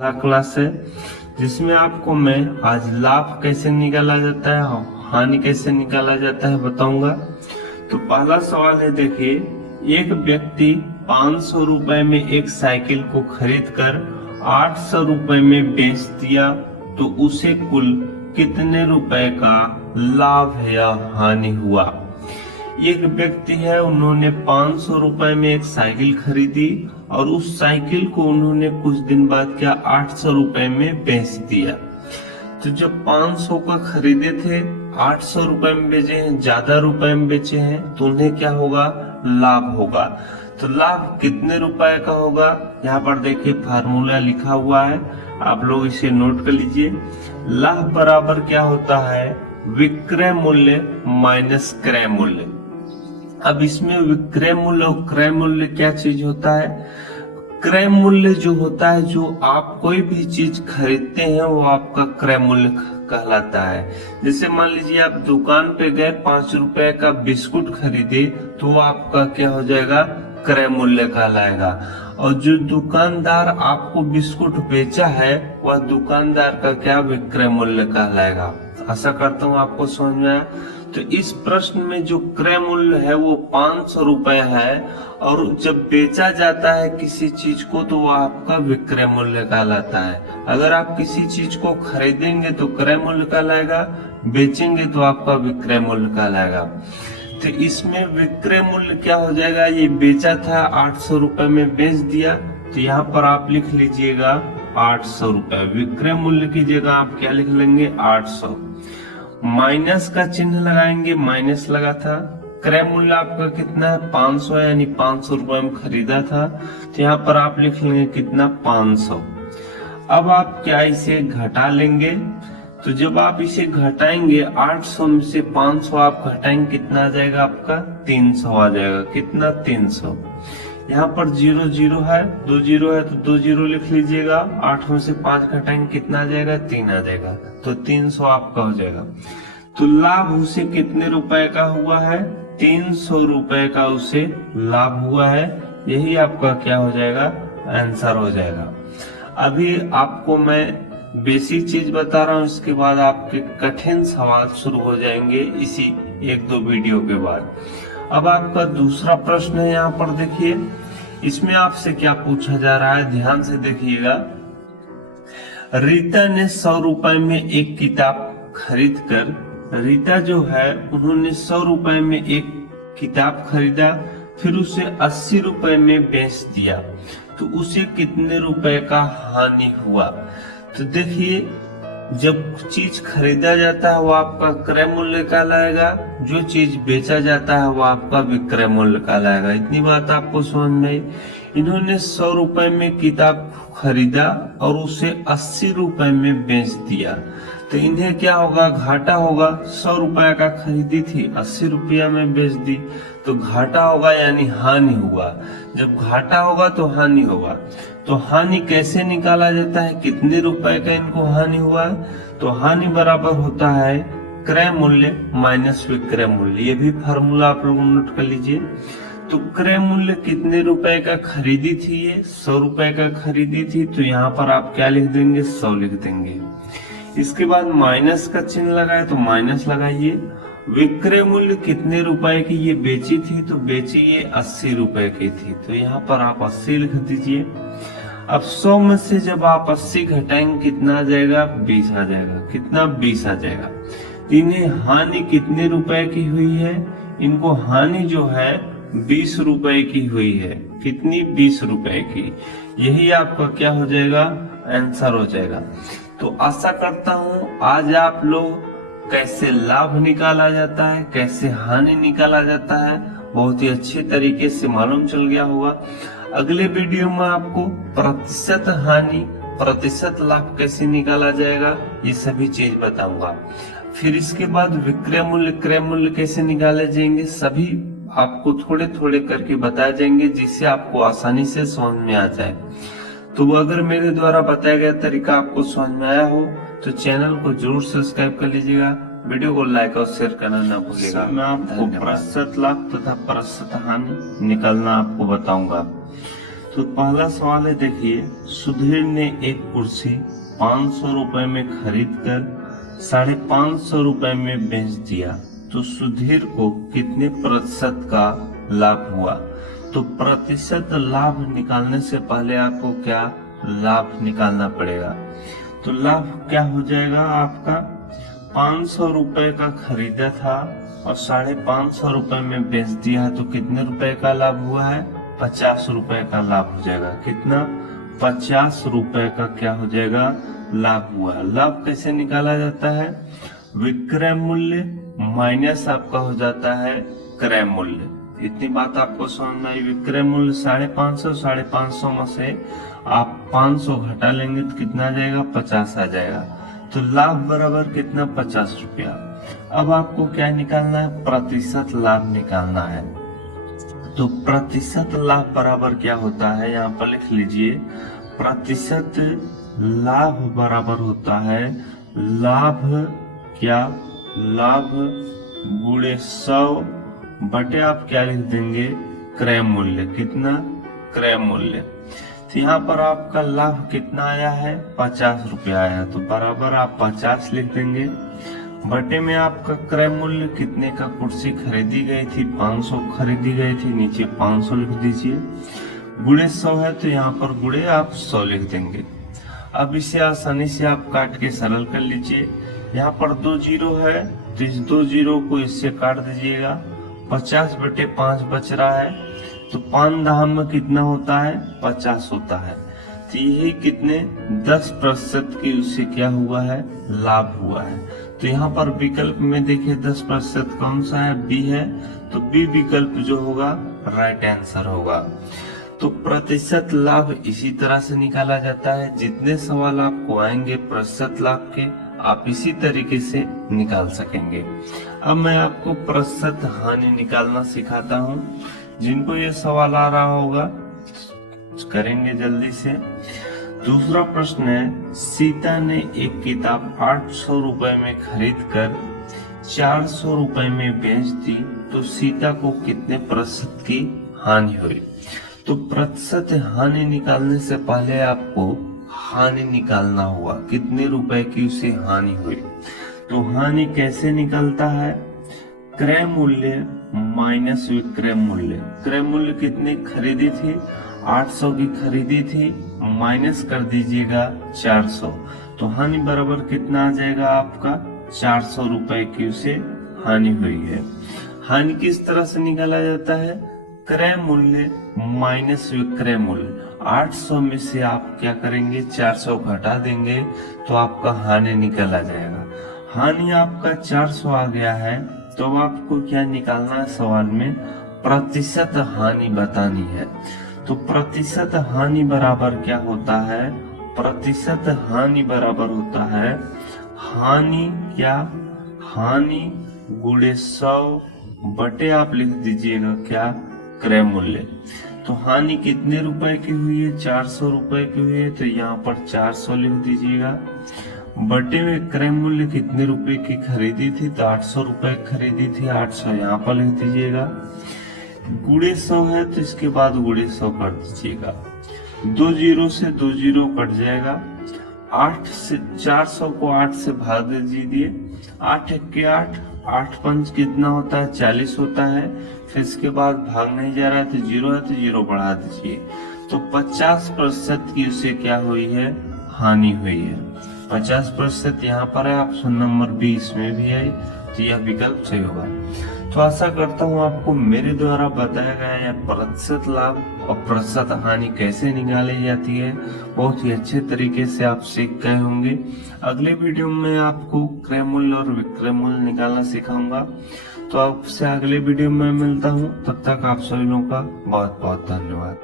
Class है जिसमें आपको मैं आज लाभ कैसे निकाला जाता है और हानि कैसे निकाला जाता है बताऊंगा। तो पहला सवाल है, देखिए एक व्यक्ति 500 रुपए में एक साइकिल को खरीद कर 800 रुपए में बेच दिया, तो उसे कुल कितने रुपए का लाभ या हानि हुआ। एक व्यक्ति है, उन्होंने 500 रुपए में एक साइकिल खरीदी और उस साइकिल को उन्होंने कुछ दिन बाद क्या 800 रुपए में बेच दिया। तो जब 500 का खरीदे थे 800 रुपए में बेचे हैं, ज्यादा रुपए में बेचे हैं, तो उन्हें क्या होगा, लाभ होगा। तो लाभ कितने रुपए का होगा, यहाँ पर देखिए फार्मूला लिखा हुआ है, आप लोग इसे नोट कर लीजिए। लाभ बराबर क्या होता है, विक्रय मूल्य माइनस क्रय मूल्य। अब इसमें विक्रय मूल्य और क्रय मूल्य क्या चीज होता है। क्रय मूल्य जो होता है, जो आप कोई भी चीज खरीदते हैं वो आपका क्रय मूल्य कहलाता है। जैसे मान लीजिए आप दुकान पे गए 5 रुपए का बिस्कुट खरीदे, तो आपका क्या हो जाएगा, क्रय मूल्य कहलाएगा। और जो दुकानदार आपको बिस्कुट बेचा है वह दुकानदार का क्या, विक्रय मूल्य कहलाएगा। आशा करता हूँ आपको समझ में आया। तो इस प्रश्न में जो क्रय मूल्य है वो 500 रुपए है, और जब बेचा जाता है किसी चीज को तो वह आपका विक्रय मूल्य कहलाता है। अगर आप किसी चीज को खरीदेंगे तो क्रय मूल्य कहलाएगा, बेचेंगे तो आपका विक्रय मूल्य कहलाएगा। तो इसमें विक्रय मूल्य क्या हो जाएगा, ये बेचा था 800 रुपए में बेच दिया, तो यहाँ पर आप लिख लीजिएगा 800 रुपए। विक्रय मूल्य की जगह आप क्या लिख लेंगे, 800। माइनस का चिन्ह लगाएंगे, माइनस लगा था। क्रय मूल्य आपका कितना है, 500, यानी 500 रुपए में खरीदा था, तो यहाँ पर आप लिख लेंगे कितना, 500। अब आप क्या इसे घटा लेंगे, तो जब आप इसे घटाएंगे 800 में से 500 आप घटाएंगे, कितना आ जाएगा आपका, 300 आ जाएगा। कितना, 300। यहाँ पर 0 0 है, 2 0 है तो 2 0 लिख लीजिएगा। 8 में से 5 घटाएंगे कितना आ जाएगा, 3 आ जाएगा। तो 300 आपका हो जाएगा। तो लाभ उसे कितने रुपए का हुआ है, 300 रुपए का उसे लाभ हुआ है। यही आपका क्या हो जाएगा, आंसर हो जाएगा। अभी आपको मैं बेसिक चीज बता रहा हूँ, इसके बाद आपके कठिन सवाल शुरू हो जाएंगे इसी 1-2 वीडियो के बाद। अब आपका दूसरा प्रश्न है, यहाँ पर देखिए, इसमें आपसे क्या पूछा जा रहा है, ध्यान से देखिएगा। रीता ने 100 रुपए में एक किताब खरीद कर, रीता जो है उन्होंने 100 रुपए में एक किताब खरीदा, फिर उसे 80 रुपए में बेच दिया, तो उसे कितने रुपए का हानि हुआ। तो देखिए, जब चीज खरीदा जाता है वो आपका क्रय मूल्य कहलाएगा, जो चीज बेचा जाता है वो आपका विक्रय मूल्य कहलाएगा। इतनी बात आपको समझ में आई। इन्होंने 100 रुपए में किताब खरीदा और उसे 80 रुपए में बेच दिया, तो इन्हें क्या होगा, घाटा होगा। 100 रुपए का खरीदी थी, 80 रुपया में बेच दी, तो घाटा होगा, यानी हानि हुआ। जब घाटा होगा तो हानि होगा। तो हानि कैसे निकाला जाता है, कितने रुपए का इनको हानि हुआ है। तो हानि बराबर होता है क्रय मूल्य माइनस विक्रय मूल्य। ये भी फार्मूला आप लोग नोट कर लीजिए। तो क्रय मूल्य कितने रुपए का खरीदी थी, ये 100 रुपए का खरीदी थी, तो यहाँ पर आप क्या लिख देंगे, 100 लिख देंगे। इसके बाद माइनस का चिन्ह लगाए तो माइनस लगाइए। विक्रय मूल्य कितने रुपए की ये बेची थी, तो बेची ये 80 रुपए की थी, तो यहाँ पर आप 80 लिख दीजिए। अब 100 में से जब आप 80 घटाएंगे कितना आ जाएगा, 20 आ जाएगा। कितना, 20 आ जाएगा। इन्हें हानि कितने रुपए की हुई है, इनको हानि जो है 20 रुपए की हुई है। कितनी, 20 रुपए की। यही आपका क्या हो जाएगा, आंसर हो जाएगा। तो आशा करता हूँ आज आप लोग कैसे लाभ निकाला जाता है, कैसे हानि निकाला जाता है, बहुत ही अच्छे तरीके से मालूम चल गया होगा। अगले वीडियो में आपको प्रतिशत हानि प्रतिशत लाभ कैसे निकाला जाएगा, ये सभी चीज बताऊंगा। फिर इसके बाद विक्रय मूल्य क्रय मूल्य कैसे निकाले जाएंगे, सभी आपको थोड़े थोड़े करके बताए जाएंगे, जिससे आपको आसानी से समझ में आ जाए। तो अगर मेरे द्वारा बताया गया तरीका आपको समझ में आया हो तो चैनल को जरूर सब्सक्राइब कर लीजिएगा, वीडियो को लाइक और शेयर करना न भूलिएगा। मैं आपको प्रतिशत लाभ तथा प्रतिशत हानि निकालना आपको बताऊंगा। तो पहला सवाल है, देखिए सुधीर ने एक कुर्सी 500 रुपए में खरीद कर 550 रुपए में बेच दिया, तो सुधीर को कितने प्रतिशत का लाभ हुआ। तो प्रतिशत लाभ निकालने से पहले आपको क्या लाभ निकालना पड़ेगा। तो लाभ क्या हो जाएगा आपका, 500 रुपए का खरीदा था और 550 रुपए में बेच दिया, तो कितने रुपए का लाभ हुआ है, 50 रुपए का लाभ हो जाएगा। कितना, 50 रुपए का क्या हो जाएगा, लाभ हुआ। लाभ कैसे निकाला जाता है, विक्रय मूल्य माइनस आपका हो जाता है क्रय मूल्य। इतनी बात आपको समझ में आई। विक्रय मूल्य 550 में से आप 500 घटा लेंगे तो कितना आ जाएगा, 50 आ जाएगा। तो लाभ बराबर कितना, 50 रुपया। अब आपको क्या निकालना है, प्रतिशत लाभ निकालना है। तो प्रतिशत लाभ बराबर क्या होता है, यहाँ पर लिख लीजिए, प्रतिशत लाभ बराबर होता है लाभ क्या, लाभ गुणे 100 बटे आप क्या लिख देंगे, क्रय मूल्य। कितना, क्रय मूल्य। तो यहाँ पर आपका लाभ कितना आया है, 50 रुपया आया, तो बराबर आप 50 लिख देंगे। बटे में आपका क्रय मूल्य कितने का कुर्सी खरीदी गई थी, 500 खरीदी गई थी, नीचे 500 लिख दीजिए। गुणे 100 है तो यहाँ पर गुणे आप 100 लिख देंगे। अब इसे आसानी से आप काट के सरल कर लीजिए। यहाँ पर 2 जीरो है तो इस 2 जीरो को इससे काट दीजिएगा। 50 बटे 5 बच रहा है, तो 5 दहाम में कितना होता है, 50 होता है। तो यही कितने 10% की उससे क्या हुआ है, लाभ हुआ है। तो यहाँ पर विकल्प में देखिए 10% कौन सा है, बी है, तो बी विकल्प जो होगा राइट आंसर होगा। तो प्रतिशत लाभ इसी तरह से निकाला जाता है। जितने सवाल आपको आएंगे प्रतिशत लाभ के, आप इसी तरीके से निकाल सकेंगे। अब मैं आपको प्रतिशत हानि निकालना सिखाता हूँ। जिनको ये सवाल आ रहा होगा करेंगे जल्दी से। दूसरा प्रश्न है, सीता ने एक किताब 800 रुपए में खरीद कर 400 रुपए में बेच दी, तो सीता को कितने प्रतिशत की हानि हुई। तो प्रतिशत हानि निकालने से पहले आपको हानि निकालना होगा, कितने रुपए की उसे हानि हुई। तो हानि कैसे निकलता है, क्रय मूल्य माइनस विक्रय मूल्य। क्रय मूल्य कितने खरीदी थी, 800 की खरीदी थी, माइनस कर दीजिएगा 400, तो हानि बराबर कितना आ जाएगा आपका, 400 रुपए की उसे हानि हुई है। हानि किस तरह से निकाला जाता है, क्रय मूल्य माइनस विक्रय मूल्य। 800 में से आप क्या करेंगे, 400 घटा देंगे तो आपका हानि निकल आ जाएगा। हानि आपका 400 आ गया है, तो आपको क्या निकालना है, सवाल में प्रतिशत हानि बतानी है। तो प्रतिशत हानि बराबर क्या होता है, प्रतिशत हानि बराबर होता है हानि क्या, हानि गुणे 100 बटे आप लिख दीजिएगा क्या, क्रय मूल्य। तो हानि कितने रुपए की हुई है, 400 रुपए की हुई है, तो यहाँ पर 400 लिख दीजिएगा। बटे में क्रय मूल्य कितने रुपए की खरीदी थी, तो 800 रुपए खरीदी थी, 800 यहाँ पर लिख दीजिएगा। गुणे 100 है तो इसके बाद गुणे 100 कर दीजिएगा। 2 जीरो से 2 जीरो कट जाएगा। 8 से 400 को 8 से भाग दे दीजिए। 8 के 8, 8 पंच कितना होता है, 40 होता है। फिर इसके बाद भाग नहीं जा रहा है तो जीरो है, तो जीरो बढ़ा दीजिए। तो 50% की उसे क्या हुई है, हानि हुई है। 50% यहाँ पर है, ऑप्शन नंबर बी इसमें भी है, तो यह विकल्प सही होगा। तो आशा करता हूँ आपको मेरे द्वारा बताया गया यह प्रतिशत लाभ और प्रतिशत हानि कैसे निकाली जाती है बहुत ही अच्छे तरीके से आप सीख गए होंगे। अगले वीडियो में आपको क्रय मूल्य और विक्रय मूल्य निकालना सिखाऊंगा। तो आपसे अगले वीडियो में मिलता हूँ, तब तक आप सभी लोगों का बहुत बहुत धन्यवाद।